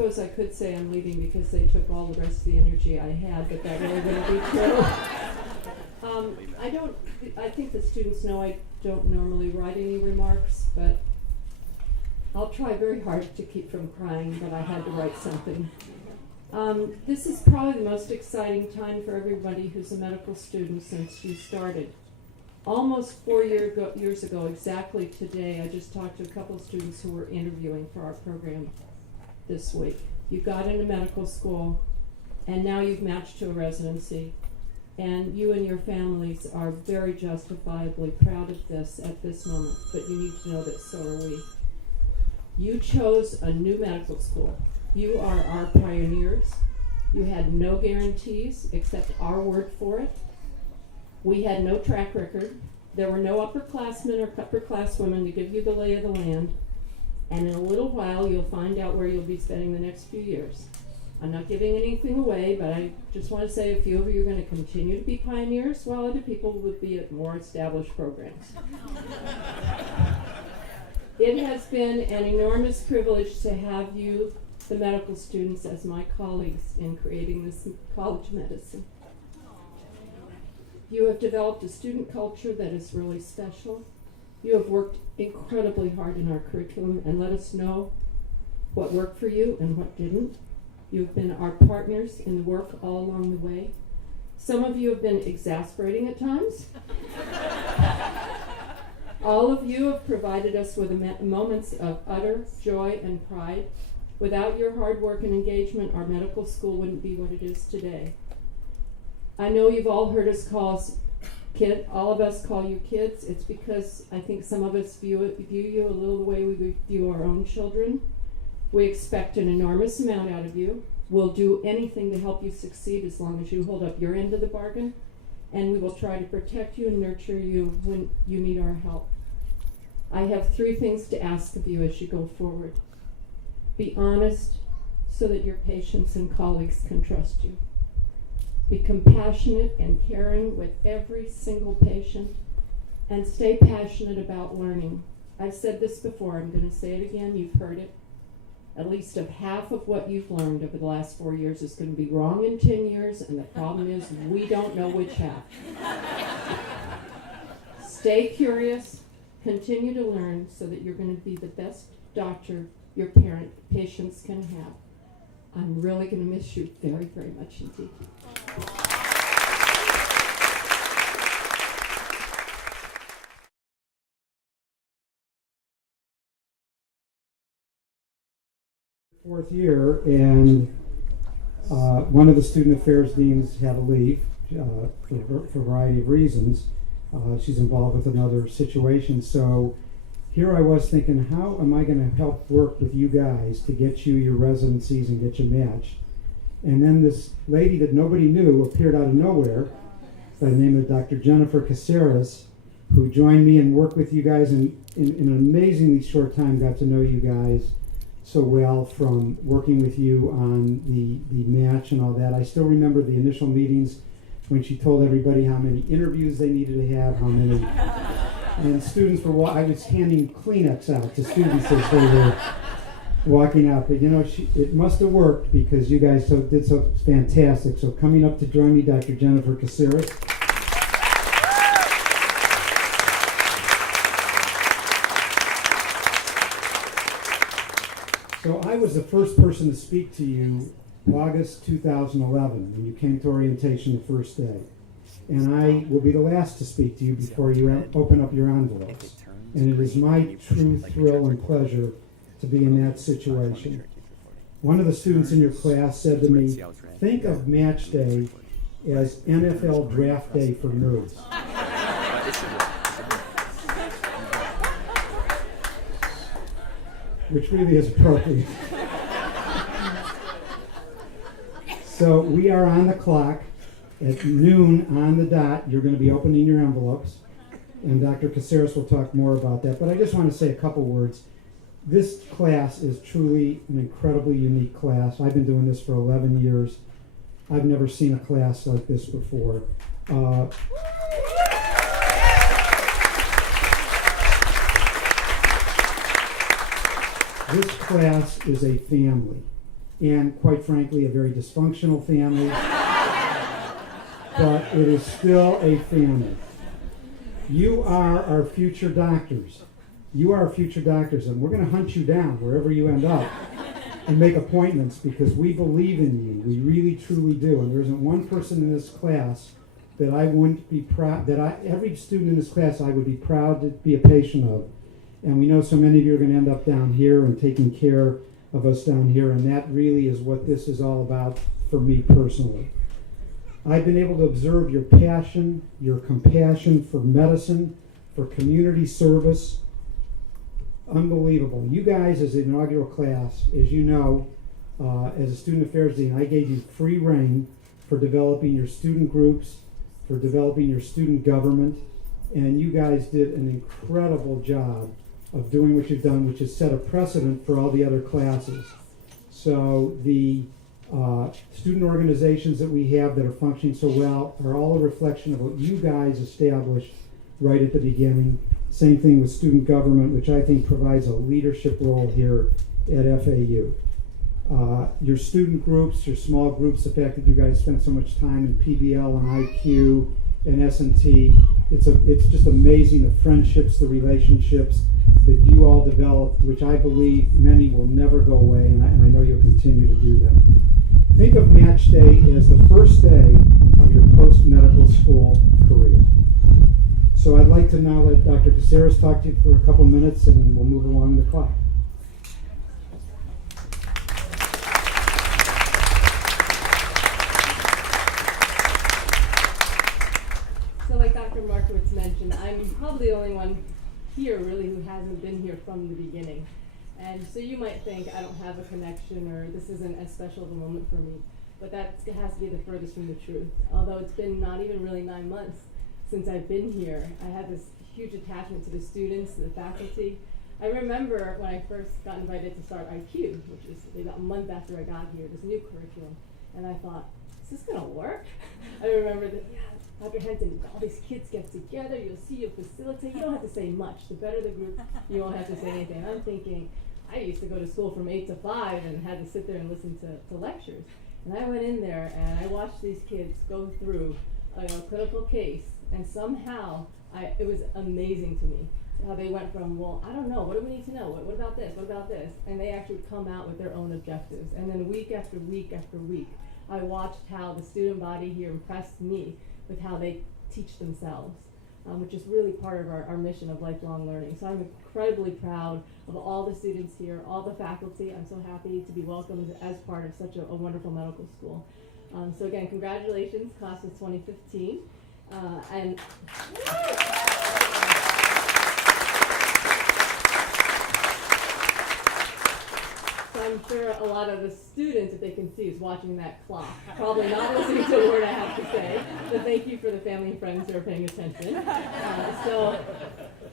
suppose I could say I'm leaving because they took all the rest of the energy I had, but that really wouldn't be true. I think the students know I don't normally write any remarks, but I'll try very hard to keep from crying, but I had to write something. This is probably the most exciting time for everybody who's a medical student since you started. Almost 4 years ago, exactly today, I just talked to a couple of students who were interviewing for our program this week. You got into medical school, and now you've matched to a residency, and you and your families are very justifiably proud of this at this moment, but you need to know that so are we. You chose a new medical school. You are our pioneers. You had no guarantees except our word for it. We had no track record. There were no upperclassmen or upperclasswomen to give you the lay of the land. And in a little while, you'll find out where you'll be spending the next few years. I'm not giving anything away, but I just want to say a few of you are going to continue to be pioneers, while other people will be at more established programs. It has been an enormous privilege to have you, the medical students, as my colleagues in creating this college medicine. You have developed a student culture that is really special. You have worked incredibly hard in our curriculum and let us know what worked for you and what didn't. You've been our partners in the work all along the way. Some of you have been exasperating at times. All of you have provided us with moments of utter joy and pride. Without your hard work and engagement, our medical school wouldn't be what it is today. I know you've all heard us all of us call you kids. It's because I think some of us view you a little the way we view our own children. We expect an enormous amount out of you. We'll do anything to help you succeed as long as you hold up your end of the bargain, and we will try to protect you and nurture you when you need our help. I have 3 things to ask of you as you go forward. Be honest so that your patients and colleagues can trust you. Be compassionate and caring with every single patient, and stay passionate about learning. I've said this before, I'm going to say it again, you've heard it. At least of half of what you've learned over the last 4 years is going to be wrong in 10 years, and the problem is we don't know which half. Stay curious, continue to learn so that you're going to be the best doctor your patients can have. I'm really going to miss you very, very much indeed. Fourth year, and one of the student affairs deans had to leave for a variety of reasons. She's involved with another situation, so here I was thinking, how am I going to help work with you guys to get you your residencies and get you matched? And then this lady that nobody knew appeared out of nowhere by the name of Dr. Jennifer Caceres, who joined me and worked with you guys, and in an amazingly short time got to know you guys so well from working with you on the match and all that. I still remember the initial meetings when she told everybody how many interviews they needed to have, how many, and students were, I was handing Kleenex out to students as they were walking out. But you know, it must have worked because you guys did so fantastic. So coming up to join me, Dr. Jennifer Caceres. So I was the first person to speak to you August 2011 when you came to orientation the first day. And I will be the last to speak to you before you open up your envelopes. And it is my true thrill and pleasure to be in that situation. One of the students in your class said to me, think of match day as NFL draft day for nerds. Which really is appropriate. So we are on the clock. At noon on the dot, you're going to be opening your envelopes. And Dr. Caceres will talk more about that. But I just want to say a couple words. This class is truly an incredibly unique class. I've been doing this for 11 years. I've never seen a class like this before. This class is a family. and quite frankly, a very dysfunctional family. But it is still a family. You are our future doctors. You are our future doctors, and we're going to hunt you down wherever you end up and make appointments because we believe in you. We really, truly do. And there isn't one person in this class that I wouldn't be proud, every student in this class I would be proud to be a patient of. And we know so many of you are going to end up down here and taking care of us down here, and that really is what this is all about for me personally. I've been able to observe your passion, your compassion for medicine, for community service. Unbelievable. You guys, as an inaugural class, as you know, as a student affairs dean, I gave you free rein for developing your student groups, for developing your student government, and you guys did an incredible job of doing what you've done, which has set a precedent for all the other classes. So the student organizations that we have that are functioning so well are all a reflection of what you guys established right at the beginning. Same thing with student government, which I think provides a leadership role here at FAU. Your student groups, your small groups, the fact that you guys spent so much time in PBL and IQ and S&T, it's just amazing the friendships, the relationships that you all developed, which I believe many will never go away, and I know you'll continue to do them. Think of match day as the first day of your post-medical school career. So I'd like to now let Dr. Caceres talk to you for a couple minutes, and we'll move along the clock. So like Dr. Markowitz mentioned, I'm probably the only one here really who hasn't been here from the beginning. And so you might think I don't have a connection or this isn't as special of a moment for me, but that has to be the furthest from the truth. Although it's been not even really 9 months since I've been here, I had this huge attachment to the students, to the faculty. I remember when I first got invited to start IQ, which is about a month after I got here, this new curriculum, and I thought, is this gonna work? I remember that, yeah, Dr. Henton, all these kids get together, you'll see, you'll facilitate, you don't have to say much. The better the group, you won't have to say anything. I'm thinking, I used to go to school from 8 to 5 and had to sit there and listen to lectures. And I went in there and I watched these kids go through a clinical case, and somehow it was amazing to me how they went from, well, I don't know, what do we need to know? What about this? What about this? And they actually come out with their own objectives. And then week after week after week, I watched how the student body here impressed me with how they teach themselves, which is really part of our mission of lifelong learning. So I'm incredibly proud of all the students here, all the faculty. I'm so happy to be welcomed as part of such a wonderful medical school. So again, congratulations, class of 2015. And so I'm sure a lot of the students, if they can see, is watching that clock, probably not listening to a word I have to say. So thank you for the family and friends who are paying attention. So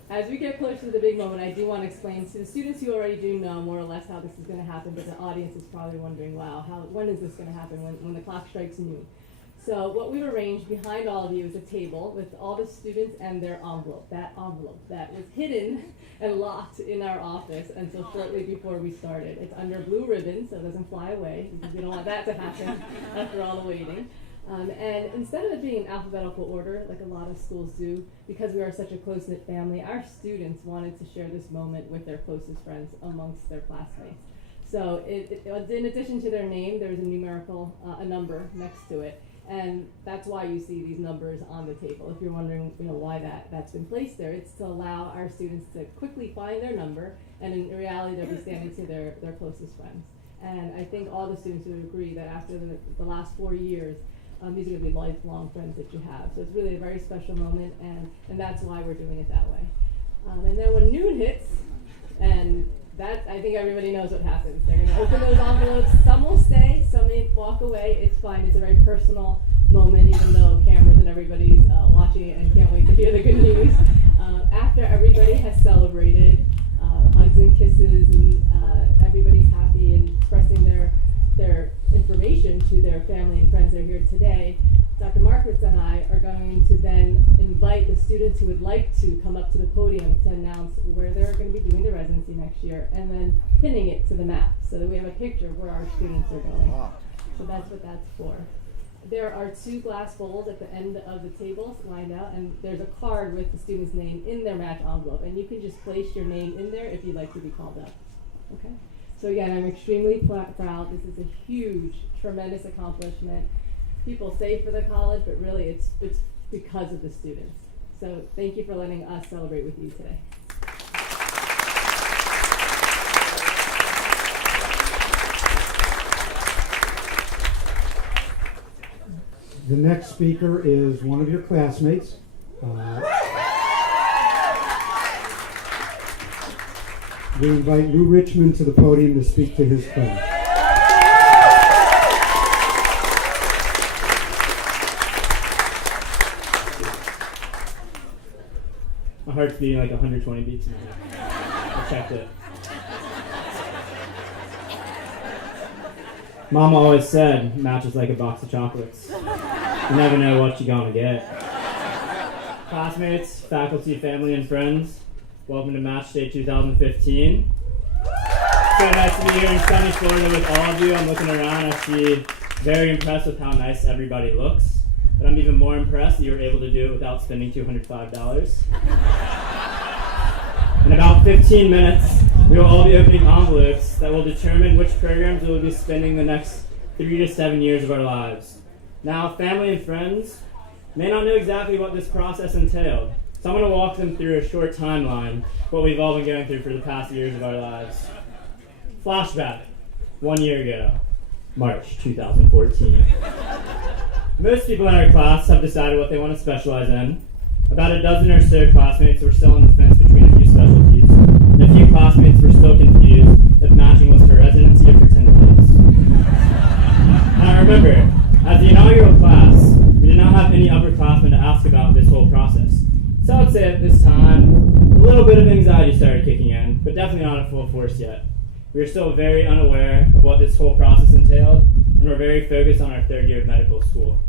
as we get closer to the big moment, I do want to explain to the students who already do know more or less how this is going to happen, but the audience is probably wondering, wow, when is this going to happen, when the clock strikes noon? So what we've arranged behind all of you is a table with all the students and their envelope. That envelope that was hidden and locked in our office until shortly before we started. It's under blue ribbon, so it doesn't fly away, because we don't want that to happen after all the waiting. And instead of it being in alphabetical order, like a lot of schools do, because we are such a close-knit family, our students wanted to share this moment with their closest friends amongst their classmates. So in addition to their name, there's a numerical, a number next to it. And that's why you see these numbers on the table. If you're wondering, why that's been placed there, it's to allow our students to quickly find their number, and in reality, they'll be standing to their closest friends. And I think all the students would agree that after the last 4 years, these are going to be lifelong friends that you have. So it's really a very special moment, and that's why we're doing it that way. And then when noon hits, and that, I think everybody knows what happens. They're going to open those envelopes. Some will stay, some may walk away. It's fine. It's a very personal moment, even though cameras and everybody's watching it and can't wait to hear the good news. After everybody has celebrated, hugs and kisses, and everybody's happy and expressing their information to their family and friends that are here today, Dr. Markowitz and I are going to then invite the students who would like to come up to the podium to announce where they're going to be doing their residency residency next year, and then pinning it to the map so that we have a picture of where our students are going. Wow. So that's what that's for. There are 2 glass bowls at the end of the tables lined out, and there's a card with the student's name in their match envelope, and you can just place your name in there if you'd like to be called up. Okay? So again, I'm extremely proud. This is a huge, tremendous accomplishment. People say for the college, but really it's because of the students. So thank you for letting us celebrate with you today. The next speaker is one of your classmates. We invite Lou Richmond to the podium to speak to his class. My heart's beating like 120 beats an hour. I checked it. Mama always said, match is like a box of chocolates. You never know what you're gonna get. Classmates, faculty, family, and friends, welcome to Match Day 2015. So nice to be here in sunny Florida with all of you. I'm looking around, I see very impressed with how nice everybody looks. But I'm even more impressed that you were able to do it without spending $205. In about 15 minutes, we will all be opening envelopes that will determine which programs we will be spending the next 3 to 7 years of our lives. Now, family and friends may not know exactly what this process entailed, so I'm going to walk them through a short timeline, what we've all been going through for the past years of our lives. Flashback, 1 year ago, March 2014. Most people in our class have decided what they want to specialize in. About a dozen or so classmates were still on the fence between a few specialties, and a few classmates were still confused if matching was for residency or for tenderfeeds. And I remember, as the inaugural class, we did not have any upperclassmen to ask about this whole process. So I would say at this time, a little bit of anxiety started kicking in, but definitely not at full force yet. We were still very unaware of what this whole process entailed, and we're very focused on our 3rd year of medical school.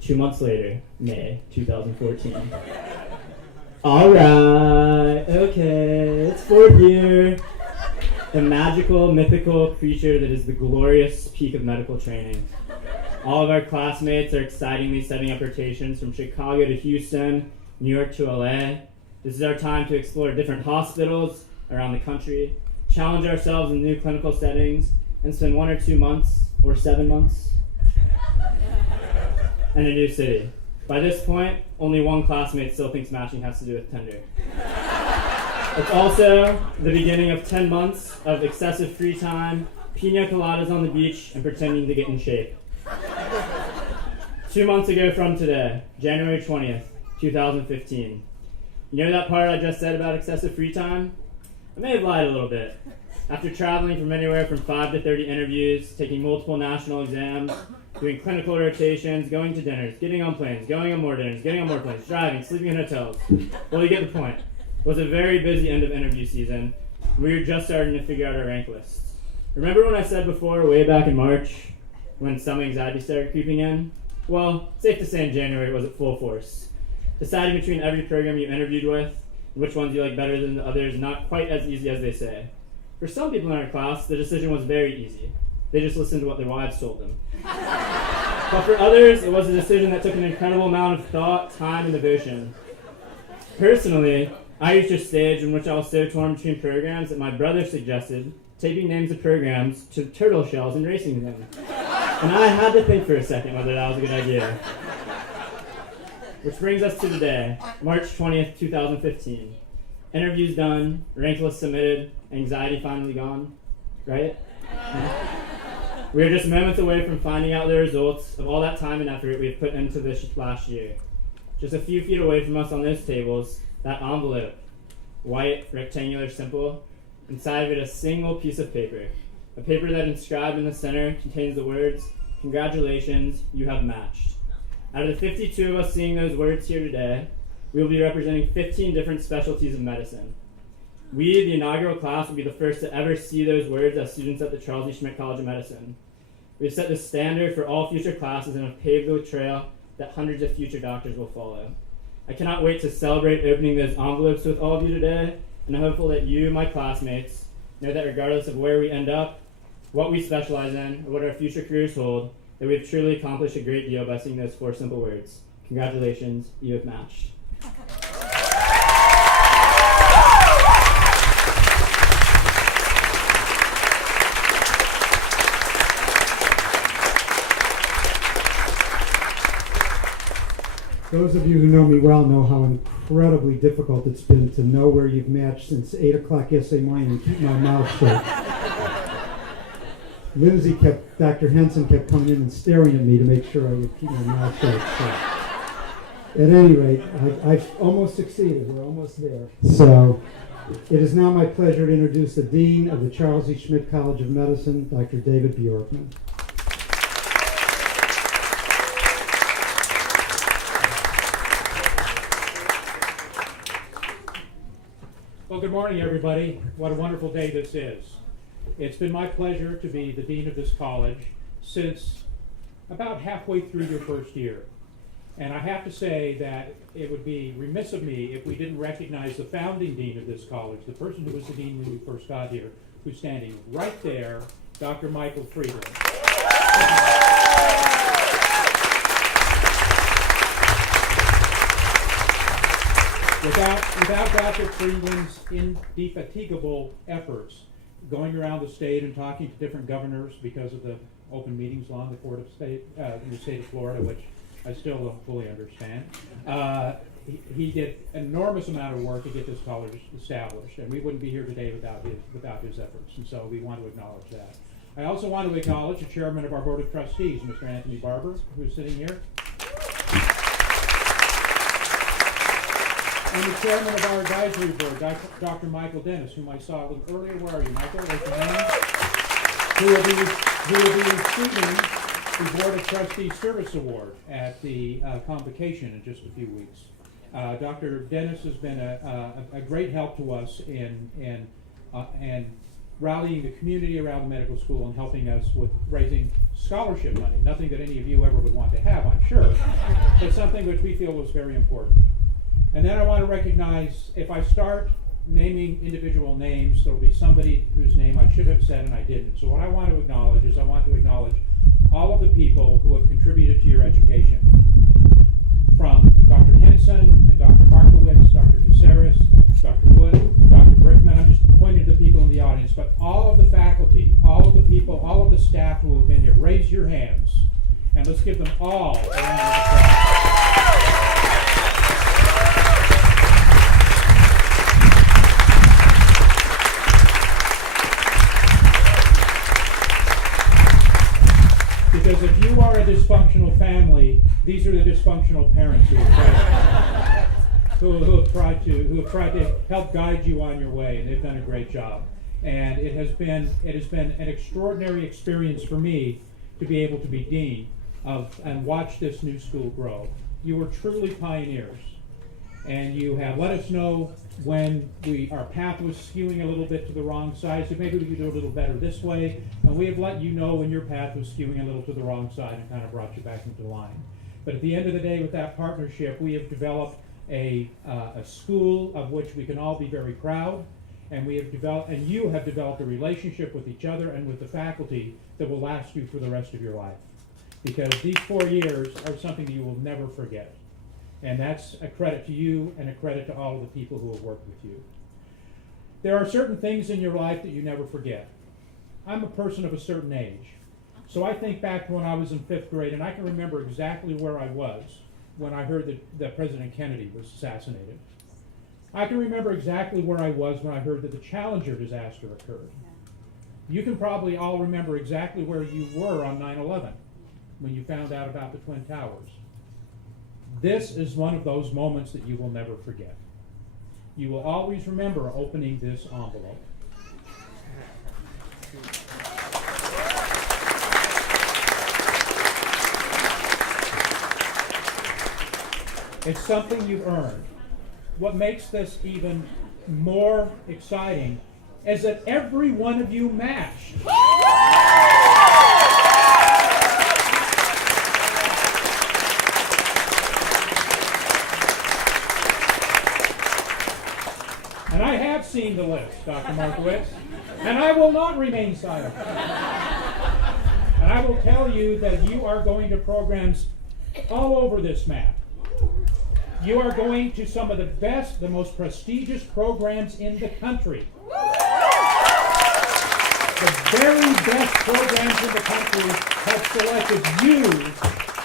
2 months later, May 2014. All right, okay, it's 4th year. The magical, mythical creature that is the glorious peak of medical training. All of our classmates are excitingly setting up rotations from Chicago to Houston, New York to LA. This is our time to explore different hospitals around the country, challenge ourselves in new clinical settings, and spend 1 or 2 months, or 7 months, in a new city. By this point, only one classmate still thinks matching has to do with tender. It's also the beginning of 10 months of excessive free time, pina coladas on the beach, and pretending to get in shape. 2 months ago from today, January 20th, 2015. You know that part I just said about excessive free time? I may have lied a little bit. After traveling from anywhere from 5 to 30 interviews, taking multiple national exams, doing clinical rotations, going to dinners, getting on planes, going on more dinners, getting on more planes, driving, sleeping in hotels. Well, you get the point. It was a very busy end of interview season. We were just starting to figure out our rank lists. Remember when I said before, way back in March, when some anxiety started creeping in? Well, safe to say in January it was at full force. Deciding between every program you interviewed with, which ones you like better than the others, not quite as easy as they say. For some people in our class, the decision was very easy. They just listened to what their wives told them. But for others, it was a decision that took an incredible amount of thought, time, and devotion. Personally, I reached a stage in which I was so torn between programs that my brother suggested taping names of programs to turtle shells and racing them. And I had to think for a second whether that was a good idea. Which brings us to today, March 20th, 2015. Interviews done, rank list submitted, anxiety finally gone, right? We are just moments away from finding out the results of all that time and effort we've put into this last year. Just a few feet away from us on those tables, that envelope, white, rectangular, simple, inside of it a single piece of paper. A paper that inscribed in the center contains the words, "Congratulations, you have matched." Out of the 52 of us seeing those words here today, we will be representing 15 different specialties of medicine. We, the inaugural class, will be the first to ever see those words as students at the Charles E. Schmidt College of Medicine. We have set the standard for all future classes and have paved the trail that hundreds of future doctors will follow. I cannot wait to celebrate opening those envelopes with all of you today and I'm hopeful that you, my classmates, know that regardless of where we end up, what we specialize in, or what our future careers hold, that we have truly accomplished a great deal by saying those 4 simple words. Congratulations, you have matched. Those of you who know me well know how incredibly difficult it's been to know where you've matched since 8 o'clock yesterday morning and keep my mouth shut. Dr. Henson kept coming in and staring at me to make sure I would keep my mouth shut. So, at any rate, I've almost succeeded. We're almost there. So, it is now my pleasure to introduce the Dean of the Charles E. Schmidt College of Medicine, Dr. David Bjorkman. Well, good morning, everybody. What a wonderful day this is. It's been my pleasure to be the dean of this college since about halfway through your first year. And I have to say that it would be remiss of me if we didn't recognize the founding dean of this college, the person who was the dean when we first got here, who's standing right there, Dr. Michael Friedland. Without Dr. Friedland's indefatigable efforts, going around the state and talking to different governors because of the open meetings law in the state of Florida, which I still don't fully understand. He did an enormous amount of work to get this college established, and we wouldn't be here today without his efforts, and so we want to acknowledge that. I also want to acknowledge the chairman of our board of trustees, Mr. Anthony Barber, who's sitting here. And the chairman of our advisory board, Dr. Michael Dennis, whom I saw a little earlier. Where are you, Michael? Raise your hand. Who will be receiving the Board of Trustees Service Award at the convocation in just a few weeks. Dr. Dennis has been a great help to us in rallying the community around the medical school and helping us with raising scholarship money. Nothing that any of you ever would want to have, I'm sure, but something which we feel was very important. And then I want to recognize, if I start naming individual names, there will be somebody whose name I should have said and I didn't. So what I want to acknowledge is I want to acknowledge all of the people who have contributed to your education. From Dr. Henson and Dr. Markowitz, Dr. Caceres, Dr. Wood, Dr. Brickman. I'm just pointing to the people in the audience, but all of the faculty, all of the people, all of the staff who have been here, raise your hands and let's give them all a round of applause. Because if you are a dysfunctional family, these are the dysfunctional parents who have tried to help guide you on your way, and they've done a great job. And it has been an extraordinary experience for me to be able to be dean and watch this new school grow. You were truly pioneers, and you have let us know when our path was skewing a little bit to the wrong side, so maybe we could do a little better this way, and we have let you know when your path was skewing a little to the wrong side and kind of brought you back into line. But at the end of the day, with that partnership, we have developed a school of which we can all be very proud, and you have developed a relationship with each other and with the faculty that will last you for the rest of your life. Because these 4 years are something that you will never forget. And that's a credit to you and a credit to all of the people who have worked with you. There are certain things in your life that you never forget. I'm a person of a certain age. So I think back to when I was in 5th grade, and I can remember exactly where I was when I heard that President Kennedy was assassinated. I can remember exactly where I was when I heard that the Challenger disaster occurred. You can probably all remember exactly where you were on 9/11 when you found out about the Twin Towers. This is one of those moments that you will never forget. You will always remember opening this envelope. It's something you've earned. What makes this even more exciting is that every one of you matched. And I have seen the list, Dr. Markowitz, and I will not remain silent. And I will tell you that you are going to programs all over this map. You are going to some of the best, the most prestigious programs in the country. The very best programs in the country have selected you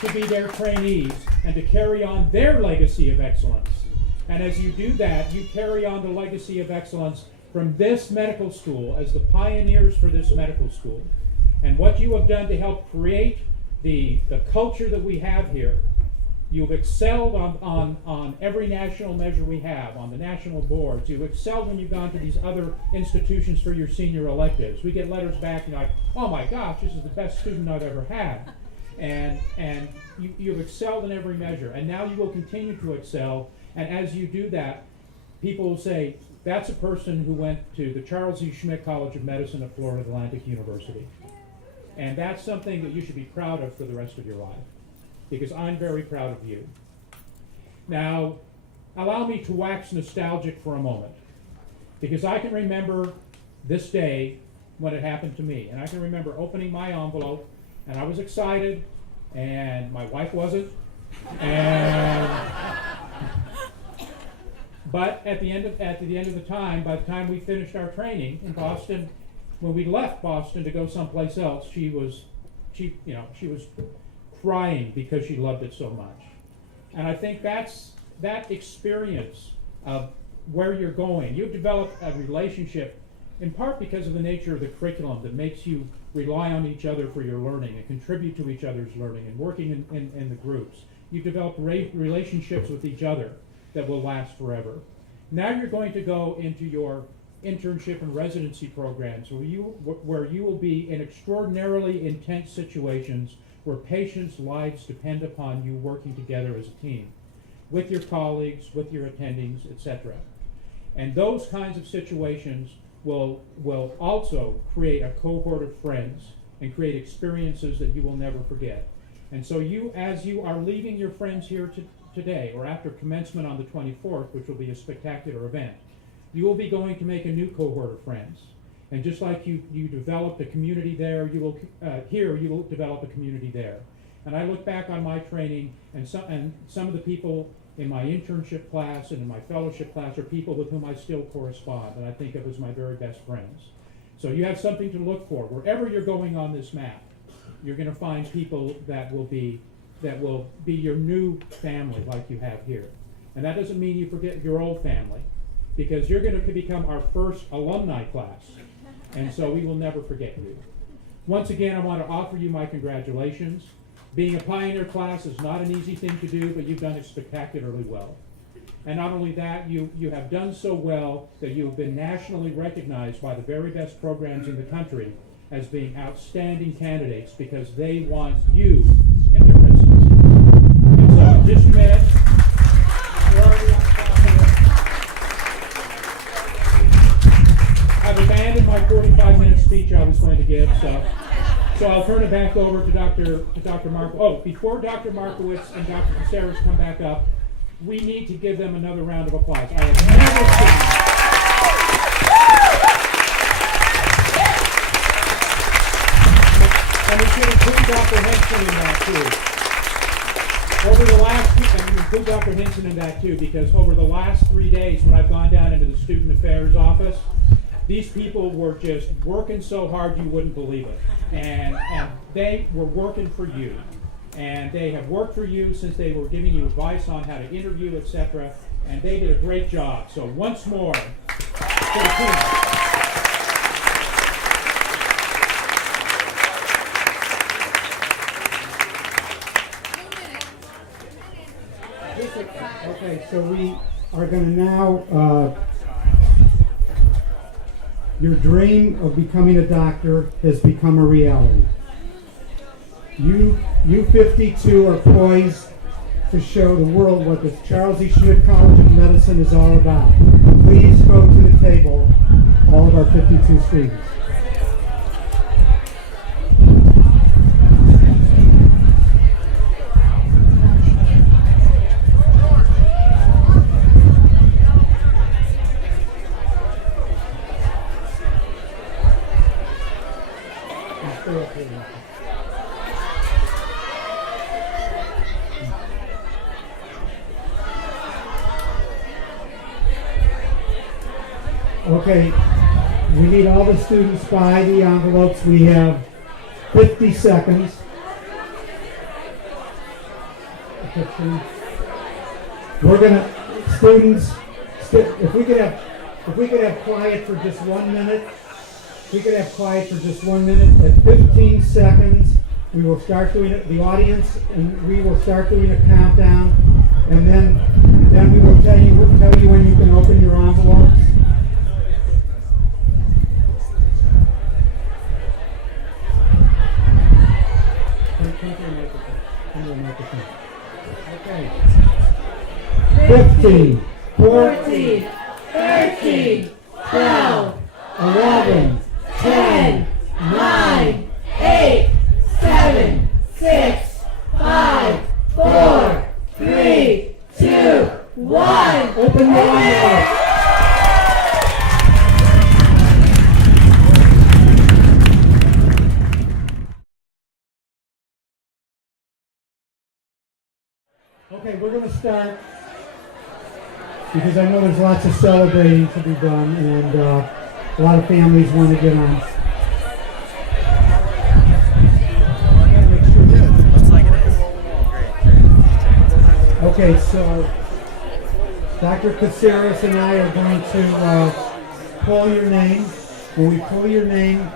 to be their trainees and to carry on their legacy of excellence. And as you do that, you carry on the legacy of excellence from this medical school as the pioneers for this medical school. And what you have done to help create the culture that we have here, you've excelled on every national measure we have, on the national boards. You've excelled when you've gone to these other institutions for your senior electives. We get letters back and you're like, oh my gosh, this is the best student I've ever had. And you've excelled in every measure. And now you will continue to excel. And as you do that, people will say, that's a person who went to the Charles E. Schmidt College of Medicine at Florida Atlantic University. And that's something that you should be proud of for the rest of your life, because I'm very proud of you. Now, allow me to wax nostalgic for a moment, because I can remember this day when it happened to me. And I can remember opening my envelope, and I was excited, and my wife wasn't. But at the end of the time, by the time we finished our training in Boston, when we left Boston to go someplace else, she was crying because she loved it so much. And I think that's that experience of where you're going. You've developed a relationship, in part because of the nature of the curriculum that makes you rely on each other for your learning and contribute to each other's learning and working in the groups. You've developed relationships with each other that will last forever. Now you're going to go into your internship and residency programs where you will be in extraordinarily intense situations where patients' lives depend upon you working together as a team, with your colleagues, with your attendings, etc. And those kinds of situations will also create a cohort of friends and create experiences that you will never forget. And so as you are leaving your friends here today, or after commencement on the 24th, which will be a spectacular event, you will be going to make a new cohort of friends. And just like you developed a community there, you will develop a community there. And I look back on my training, and some of the people in my internship class and in my fellowship class are people with whom I still correspond and I think of as my very best friends. So you have something to look for. Wherever you're going on this map, you're going to find people that will be your new family like you have here. And that doesn't mean you forget your old family, because you're going to become our first alumni class. And so we will never forget you. Once again, I want to offer you my congratulations. Being a pioneer class is not an easy thing to do, but you've done it spectacularly well. And not only that, you have done so well that you have been nationally recognized by the very best programs in the country as being outstanding candidates because they want you in their residency. And so in just a minute, I've abandoned my 45-minute speech I was going to give, so I'll turn it back over to Dr. Markowitz. Oh, before Dr. Markowitz and Dr. Caceres come back up, we need to give them another round of applause. I have never seen. And we should include Dr. Henson in that too. Dr. Henson in that too, because over the last 3 days when I've gone down into the Student Affairs office, these people were just working so hard you wouldn't believe it. And they were working for you. And they have worked for you since they were giving you advice on how to interview, etc. And they did a great job. So once more, for the team. Okay, so we are going to now, your dream of becoming a doctor has become a reality. You 52 are poised to show the world what the Charles E. Schmidt College of Medicine is all about. Please go to the table, all of our 52 students. stay up here. Okay, we need all the students by the envelopes. We have 50 seconds. 15. We're gonna, students, if we could have quiet for just 1 minute. If we could have quiet for just 1 minute. At 15 seconds, we will start doing it, the audience, and we will start doing a countdown, and then we will tell you when you can open your envelopes. Okay. 15, 14, 13, 12, 11, 10, 9, 8, 7, 6, 5, 4, 3, 2, 1. Open your envelope. Okay, we're going to start because I know there's lots of celebrating to be done, and a lot of families want to get on. Looks like it is. Okay, so Dr. Katsiris and I are going to pull your name. When we pull your name,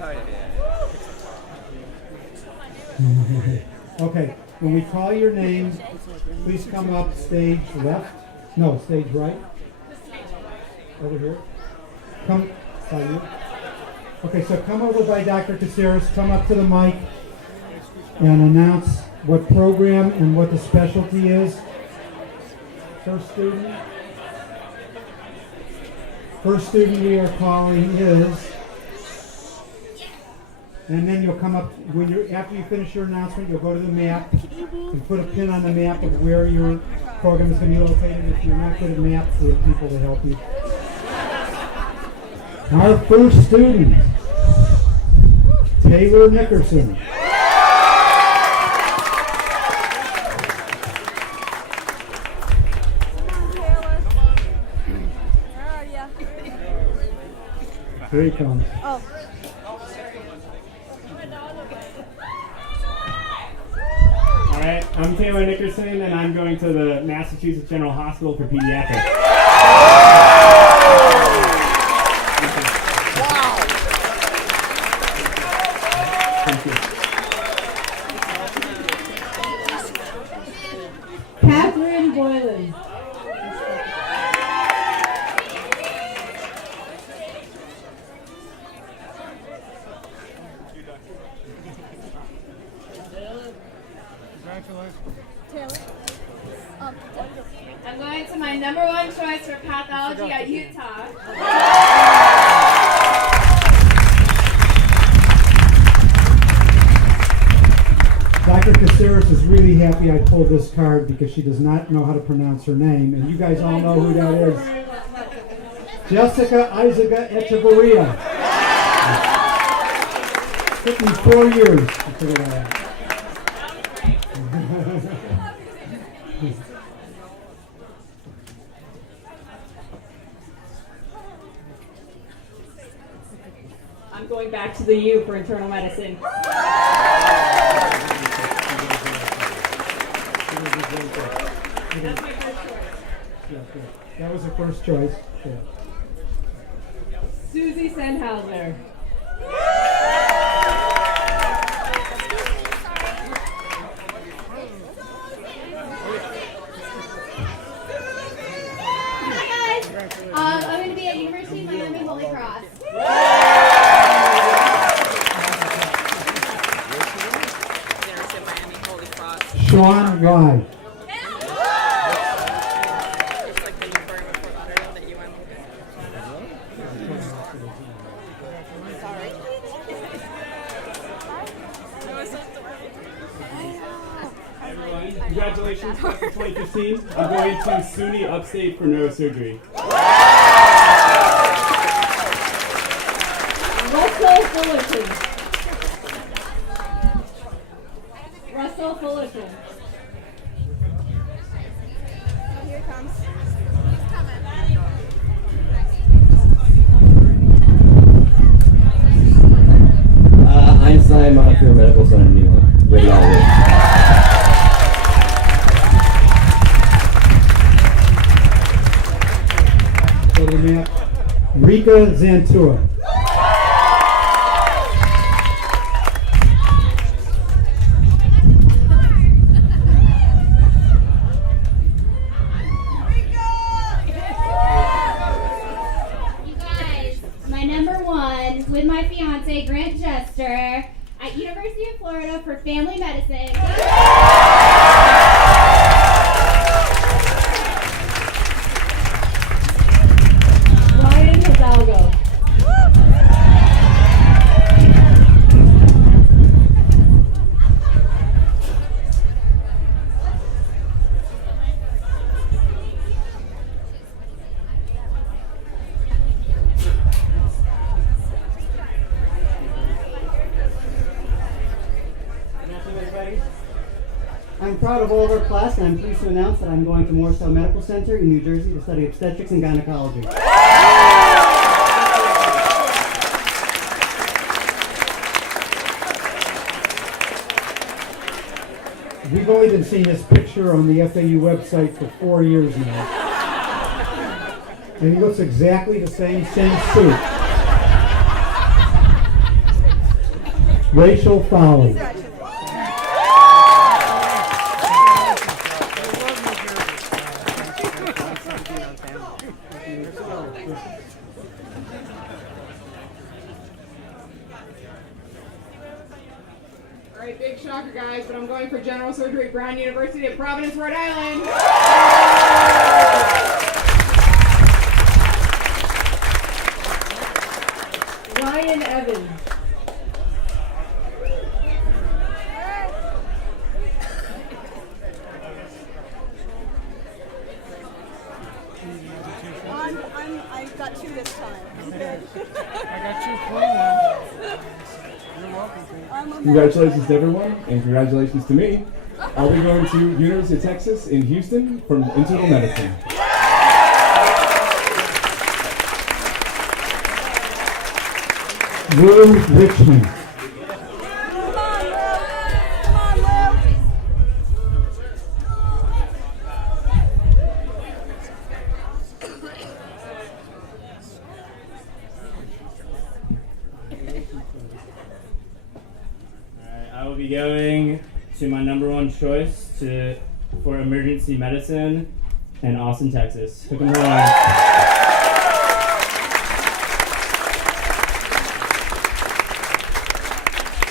okay, when we call your name, please come up stage left. No, stage right. Over here. Come by you. Okay, so come over by Dr. Katsiris, come up to the mic and announce what program and what the specialty is. First student. First student we are calling is, and then you'll come up, when you're, after you finish your announcement, you'll go to the map and put a pin on the map of where your program is going to be located. If you're not good at maps, we have people to help you. Our first student, Taylor Nickerson. Here he comes. Oh. All right, I'm Taylor Nickerson, and I'm going to the Massachusetts General Hospital for Pediatrics. Thank you. Catherine Boylan. I'm going to my number one choice for pathology at Utah. Dr. Katsiris is really happy I pulled this card because she does not know how to pronounce her name, and you guys all know who that is. Jessica Isaaca Echevarria. It took me 4 years to figure that out. I'm going back to the U for internal medicine. That's my first choice. Yeah, good. That was her first choice. Yeah. Susie Sennhauser. Hi guys! I'm going to be at University of Miami Holy Cross. University of Miami Holy Cross. Sean Rye. It's like the Newburgh of Fort Lauderdale that you went with. Sorry. I was so sorry. Hi everyone, congratulations, class of 2015. I'm going to SUNY Upstate for neurosurgery. Russell Fullerton. Shakespeare Medical Center, New York. Radiology. Go to the map. Rika Zantua. You guys, my number one with my fiance Grant Jester at University of Florida for family medicine. Ryan Hidalgo. I'm proud of all of our class, and I'm pleased to announce that I'm going to Morristown Medical Center in New Jersey to study obstetrics and gynecology. We've only been seeing this picture on the FAU website for 4 years now. And he looks exactly the same suit. Rachel Fowler. Alright, big shocker, guys, but I'm going for general surgery at Brown University at Providence, Rhode Island. Ryan Evans. I've got two this time. I got two clean ones. You're welcome. Congratulations to everyone, and congratulations to me. I'll be going to University of Texas in Houston from internal medicine. Lou Richmond. I will be going to my number one choice for emergency medicine in Austin, Texas. Hook 'em horns.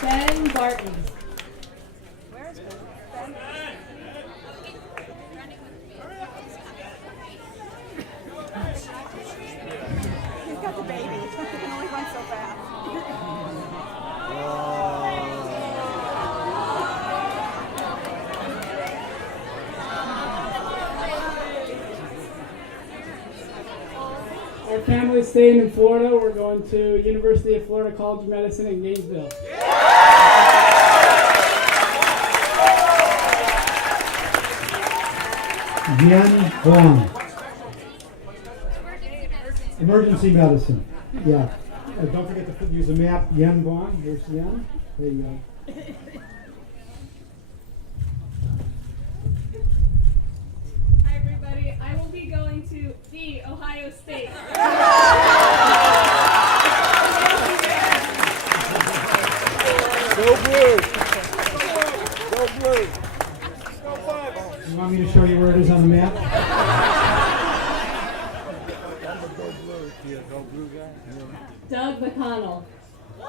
Ben Barton. Where's Ben? He's got the baby. He can only run so fast. Our family's staying in Florida. We're going to University of Florida College of Medicine in Gainesville. Yen Huang. Emergency medicine. Yeah. Don't forget to use a map. Yen Huang. Here's Yen. There you go. Hi everybody, I will be going to the Ohio State. Go blue! Go blue! You want me to show you where it is on the map? Doug McConnell. I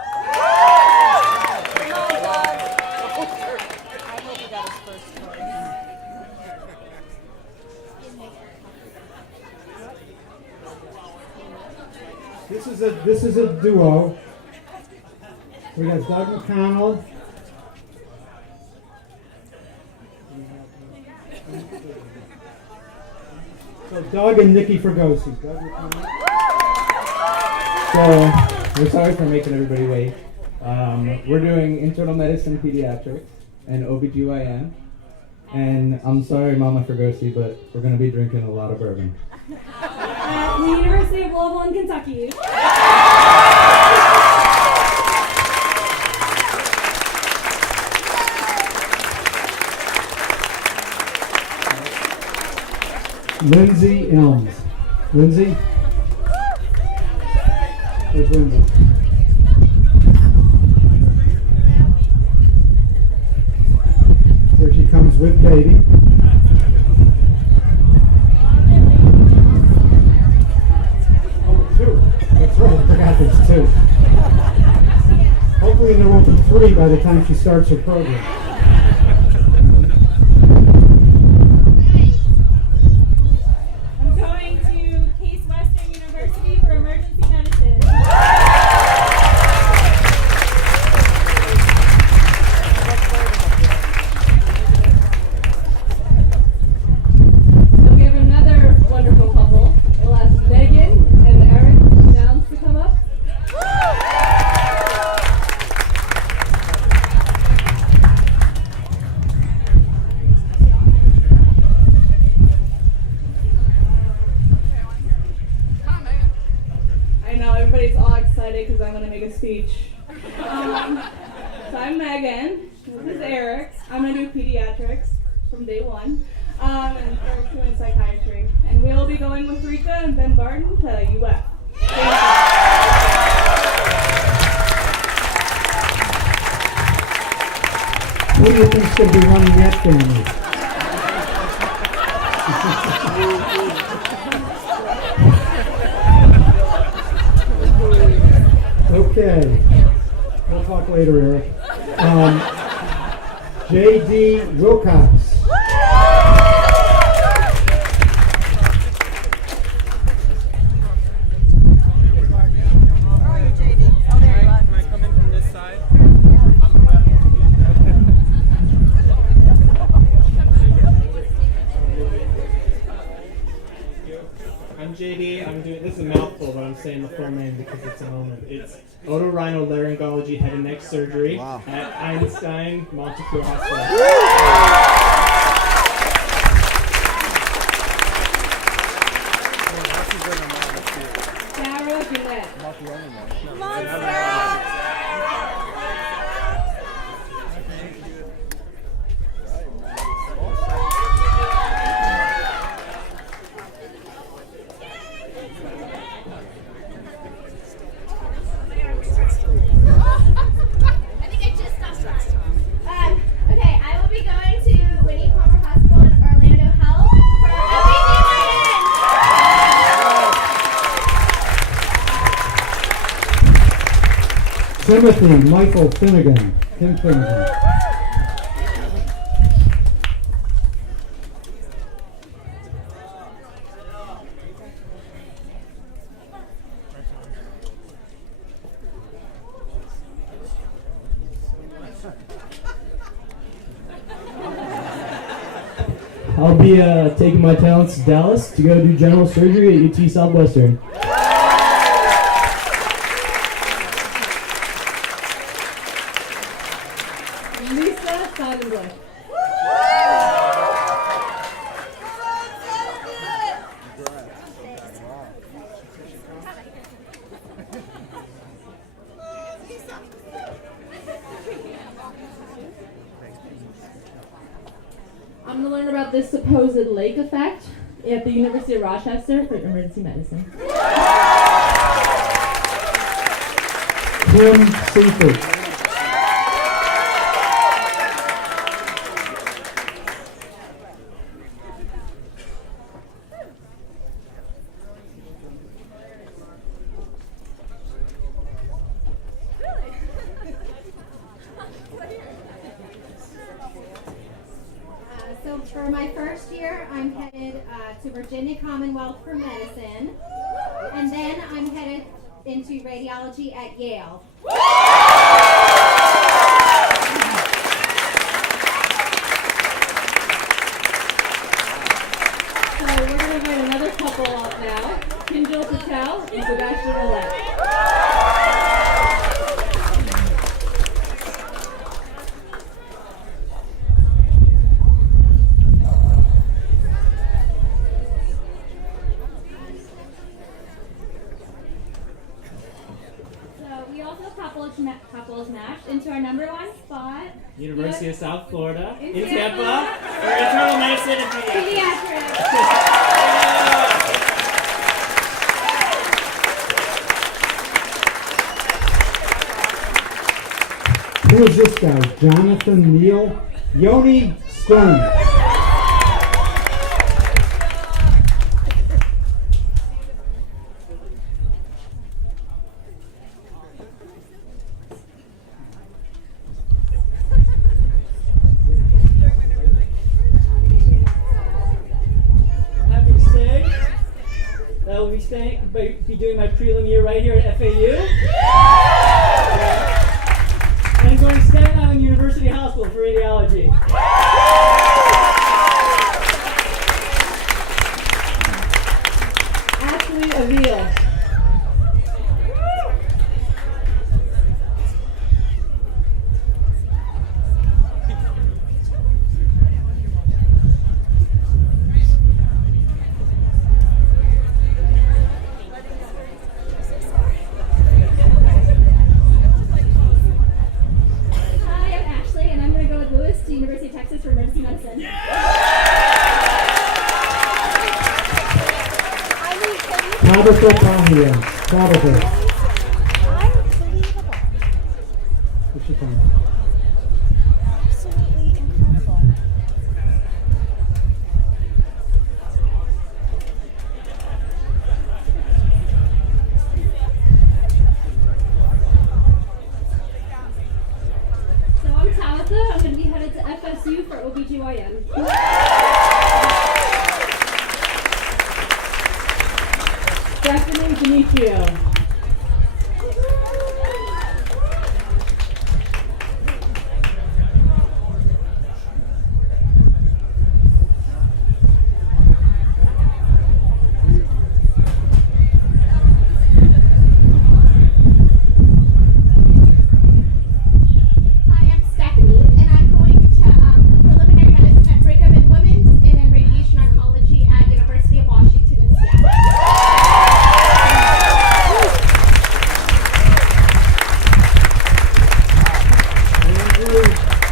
hope he got his first choice. This is a duo. We got Doug McConnell. So Doug and Nikki Fregosi. Doug McConnell. So, we're sorry for making everybody wait. We're doing internal medicine, pediatrics, and OBGYN. And I'm sorry, Mama Fregosi, but we're going to be drinking a lot of bourbon. At the University of Louisville in Kentucky. Lindsay Elms. Lindsay? Where's Lindsay? Here she comes with baby. Oh, two. That's right, I forgot there's two. Hopefully there won't be three by the time she starts her program. I'm going to Case Western University for emergency medicine. So we have another wonderful couple. We'll ask Megan and Eric Downs to come up. I know everybody's all excited because I'm going to make a speech. So I'm Megan. This is Eric. I'm going to do pediatrics from day one. And Eric's doing psychiatry. And we'll be going with Rika and Ben Barton to UF. Who do you think's going to be running that family? Okay. We'll talk later, Eric. J.D. Wilcox. I'm JD. I'm doing, this is a mouthful, but I'm saying the full name because it's a moment. It's otorhinolaryngology head and neck surgery at Einstein Montefiore Hospital. Sarah Gillette. Okay, I will be going to Winnie Palmer Hospital in Orlando Health for Timothy Michael Finnegan. Tim Finnegan. I'll be taking my talents to Dallas to go do general surgery at UT Southwestern. Lisa Seidenblick. I'm going to learn about this supposed lake effect at the University of Rochester for emergency medicine. Kim Seifert. So for my first year, I'm headed to Virginia Commonwealth for medicine, and then I'm headed into radiology at Yale. So we're going to invite another couple up now. Kinjal Patel and Sebastian Millette. We also couples matched into our #1 spot. University of South Florida In in Tampa. Tampa for internal medicine and pediatrics. Pediatrics. Who is this guy? Jonathan Neal? Yoni Stern. Happy to stay. That will be doing my prelim year right here at FAU. I'm going to Staten Island University Hospital for radiology. Ashley Avila. University of Texas for emergency medicine. Tabitha Pahia. Tabitha. Unbelievable. Where's she from? Absolutely incredible. So I'm Tabitha. I'm going to be headed to FSU for OBGYN. Stephanie Demetrio.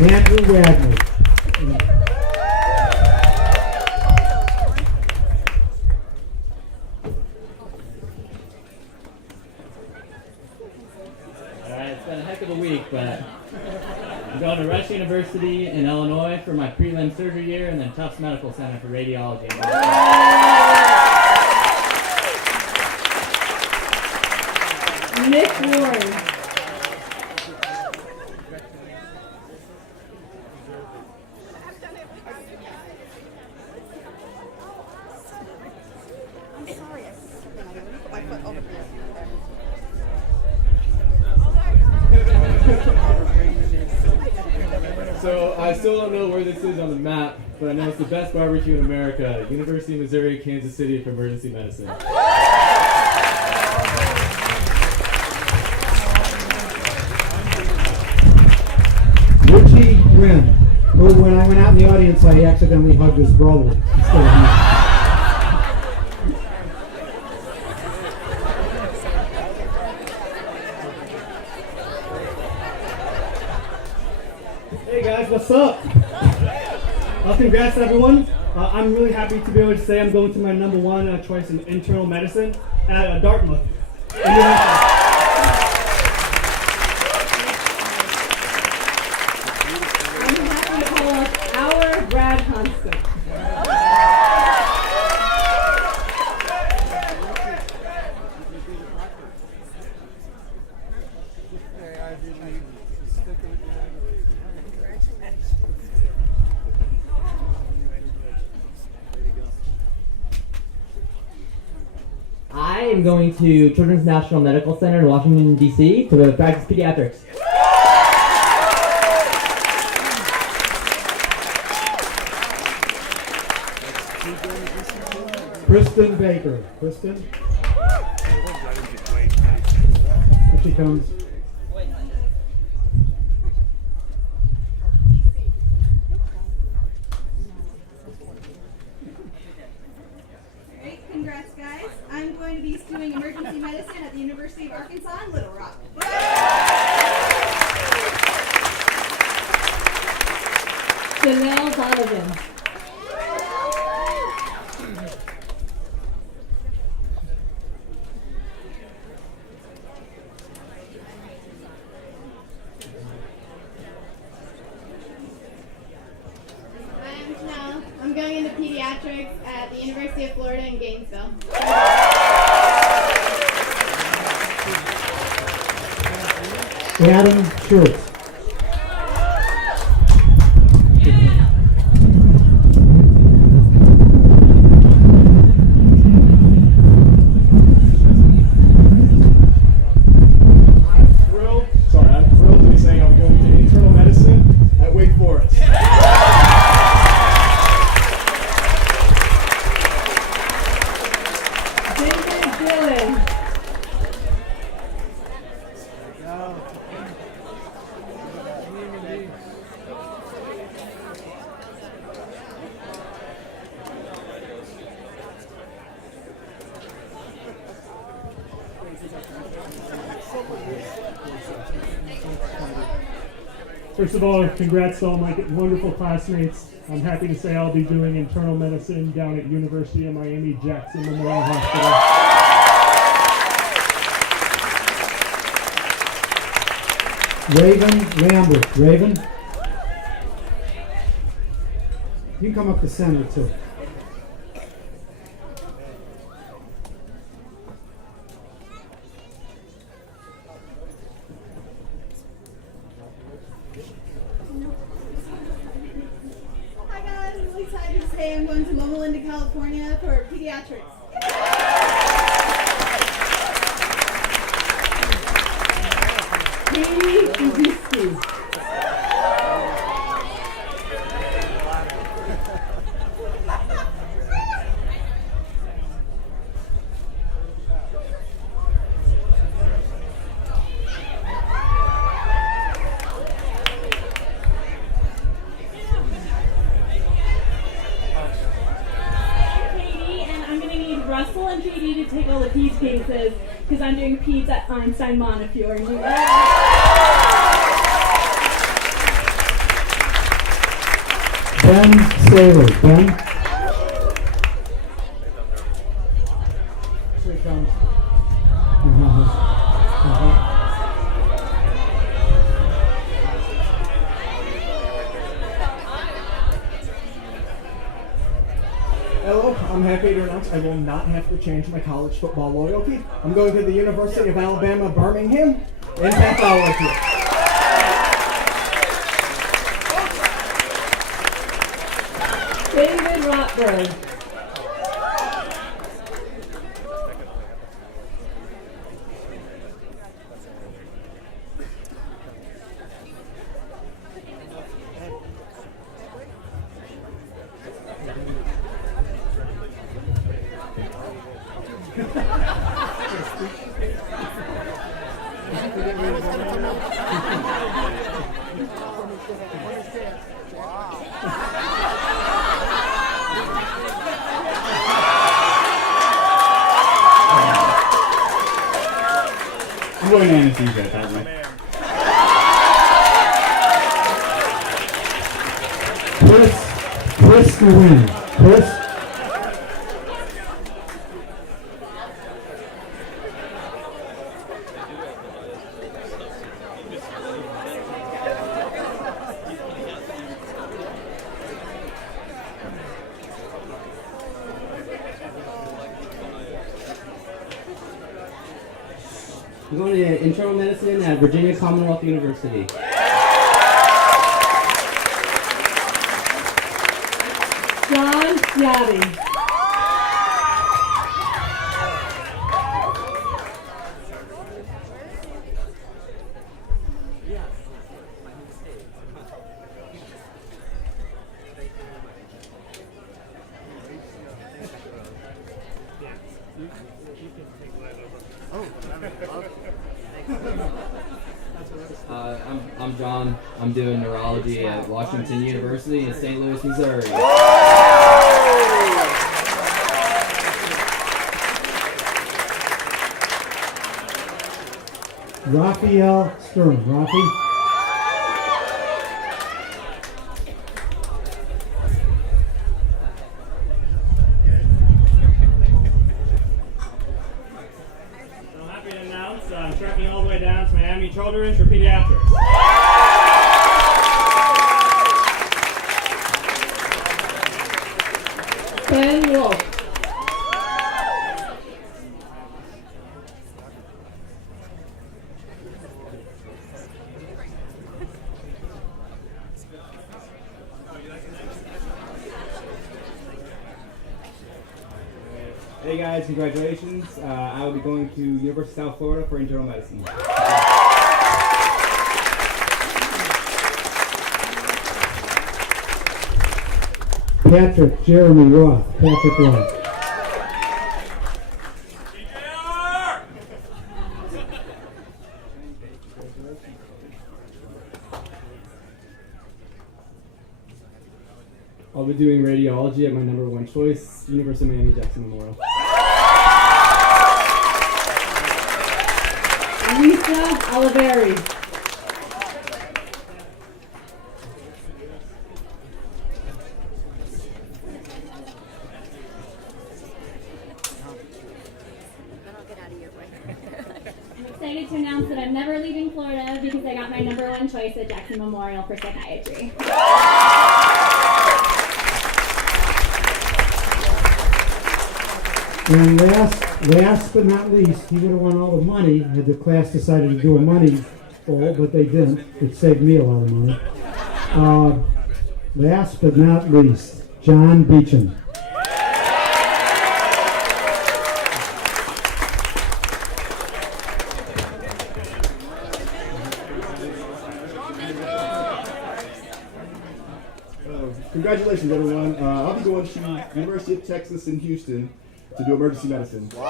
Andrew Wagner. Alright, it's been a heck of a week, but I'm going to Rush University in Illinois for my prelim surgery year and then Tufts Medical Center for radiology. Nick Warren. I'm sorry. Let me put my foot over here. So I still don't know where this is on the map, but I know it's the best barbecue in America, University of Missouri, Kansas City for emergency medicine. Richie Wynn, who when I went out in the audience, I accidentally hugged his brother instead of me. Hey guys, what's up? Congrats everyone. I'm really happy to be able to say I'm going to my #1 choice in internal medicine at Dartmouth. I'm happy to call up our Brad Constant. I am going to Children's National Medical Center in Washington, D.C. to practice pediatrics. Kristen Baker. Kristen? Here she comes. Alright, congrats guys. I'm going to be doing emergency medicine at the University of Arkansas in Little Rock. Janelle Donovan. Pediatrics at the University of Florida in Gainesville. Adam Schultz. I'm thrilled to be saying I'm going to internal medicine at Wake Forest. David Dillon. First of all, congrats to all my wonderful classmates. I'm happy to say I'll be doing internal medicine down at University of Miami Jackson Memorial Hospital. Raven Lambert. Raven? You can come up the center too. Hi guys, I'm really excited to say I'm going to Loma Linda, California for pediatrics. Katie Ubiski. Russell and JD to take all the peds cases because I'm doing peds at Einstein Montefiore. Ben Saylor. Ben? Here he comes. Hello, I'm happy to announce I will not have to change my college football loyalty. I'm going to the University of Alabama, Birmingham, in pathology. David Rotberg. I'm going to anesthesia, apparently. Chris Nguyen. Chris? I'm going to internal medicine at Virginia Commonwealth University. John Yadi. I'm John. I'm doing neurology at Washington University in St. Louis, Missouri. Raphael Stern. Rafi? I'm happy to announce I'm trekking all the way down to Miami Children's for pediatrics. Ben Wolf. Hey guys, congratulations. I will be going to University of South Florida for internal medicine. Patrick Jeremy Roth. Patrick Roth. I'll be doing radiology at my number one choice, University of Miami Jackson Memorial. Lisa Oliveri. I'm excited to announce that I'm never leaving Florida because I got my number one choice at Jackson Memorial for psychiatry. And last but not least, he would have won all the money had the class decided to do a money poll, but they didn't. It saved me a lot of money. Last but not least, John Beecham. Congratulations, everyone. I'll be going to University of Texas in Houston to do emergency medicine. Sorry,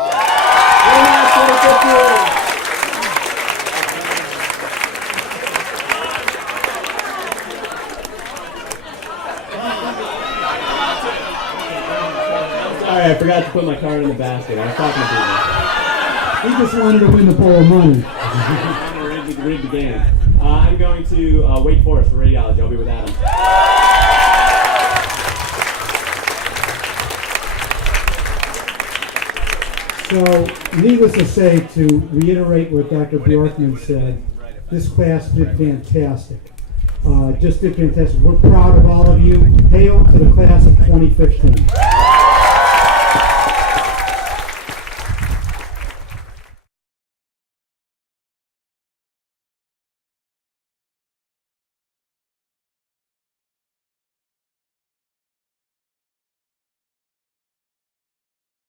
I forgot to put my card in the basket. I was talking to people. He just wanted to win the bowl of money. I'm ready to rig the game. I'm going to Wake Forest for radiology. I'll be with Adam. So, needless to say, to reiterate what Dr. Bjorkman said, this class did fantastic. Just did fantastic. We're proud of all of you. Hail to the class of 2015.